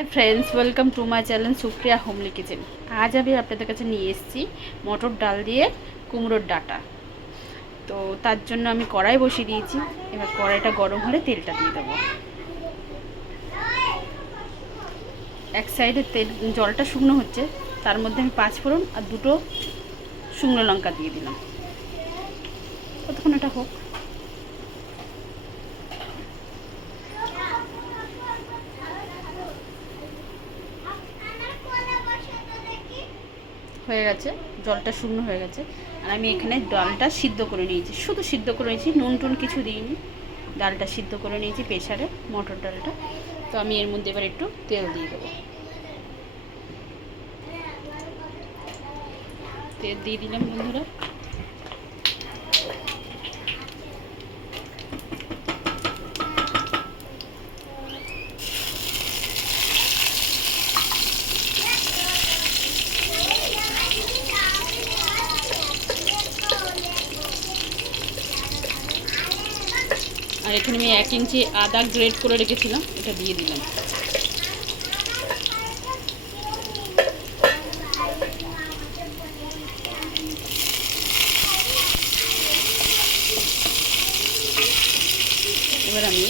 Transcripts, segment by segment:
Hi friends, welcome to my channel Supriya homely kitchen. আজ আমি আপনাদের কাছে নিয়ে এসেছি মটর ডাল দিয়ে কুমড়োর ডাঁটা। তো তার জন্য আমি কড়াই বসিয়ে দিয়েছি। এবার কড়াইটা গরম হলে তেলটা দিয়ে দেবো। এক সাইডে জলটা শুকনো হচ্ছে, তার মধ্যে আমি 5 ফোড়ন আর 2টো শুকনো লঙ্কা দিয়ে দিলাম। কতক্ষণ এটা হোক। হয়ে গেছে, জলটা শুকনো হয়ে গেছে। আর আমি এখানে ডালটা সিদ্ধ করে নিয়েছি, শুধু সিদ্ধ করে নিয়েছি, নুন টুন কিছু দিইনি। ডালটা সিদ্ধ করে নিয়েছি প্রেসারে, মটর ডালটা। তো আমি এর মধ্যে এবার একটু তেল দিয়ে দেবো। তেল দিয়ে দিলাম বন্ধুরা। আর এখানে আমি 1 ইঞ্চি আদা গ্রেট করে রেখেছিলাম, এটা দিয়ে দিলাম। এবার আমি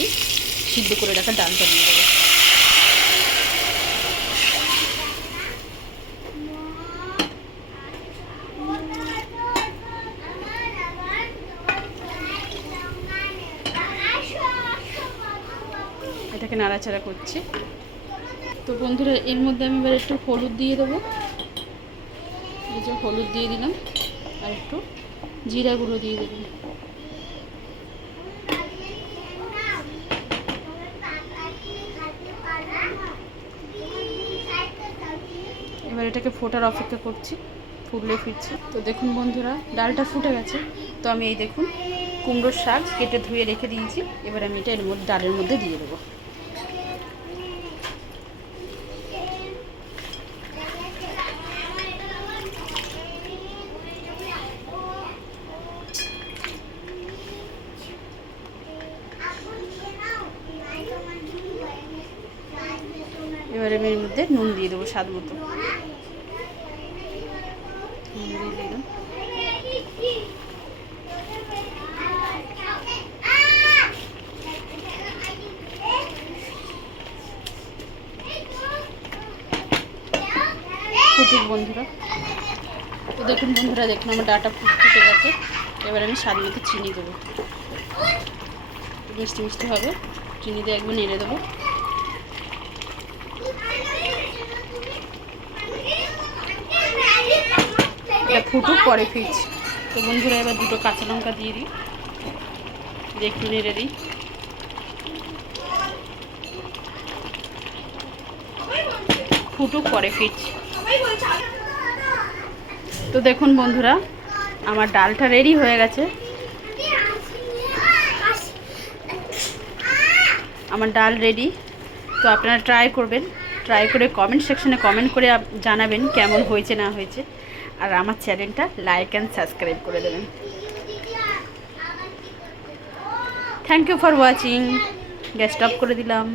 সিদ্ধ করে রাখা ডালটা দিয়ে দেবো। এটাকে নাড়াচাড়া করছি। তো বন্ধুরা, এর মধ্যে আমি এবার একটু হলুদ দিয়ে দেবো। এই যে হলুদ দিয়ে দিলাম, আর একটু জিরা গুঁড়ো দিয়ে দিলাম। এবার এটাকে ফোটার অপেক্ষা করছি, ফুটলে ফিরছি। তো দেখুন বন্ধুরা, ডালটা ফুটে গেছে। তো আমি এই দেখুন কুমড়োর শাক কেটে ধুয়ে রেখে দিয়েছি। এবার আমি এটা এর মধ্যে ডালের মধ্যে দিয়ে দেবো। এবারে আমি এর মধ্যে নুন দিয়ে দেবো স্বাদ মতো। দিয়ে দিলাম। ফুটুক বন্ধুরা। তো দেখুন বন্ধুরা, দেখুন আমার ডাটা ফুটে গেছে। এবার আমি স্বাদ মতো চিনি দেবো, মিষ্টি মিষ্টি হবে। চিনি দিয়ে একবার নেড়ে দেবো। এটা ফুটুক, পরে ফিরছি। তো বন্ধুরা, এবার 2টো কাঁচা লঙ্কা দিয়ে দিই, একটু নেড়ে দিই। ফুটুক, পরে ফিরছি। তো দেখুন বন্ধুরা, আমার ডালটা রেডি হয়ে গেছে। আমার ডাল রেডি। তো আপনারা ট্রাই করবেন, ট্রাই করে কমেন্ট সেকশনে কমেন্ট করে জানাবেন কেমন হয়েছে না হয়েছে। আর আমার চ্যানেলটা লাইক অ্যান্ড সাবস্ক্রাইব করে দেবেন। Thank you for watching. গ্যাসটা অফ করে দিলাম।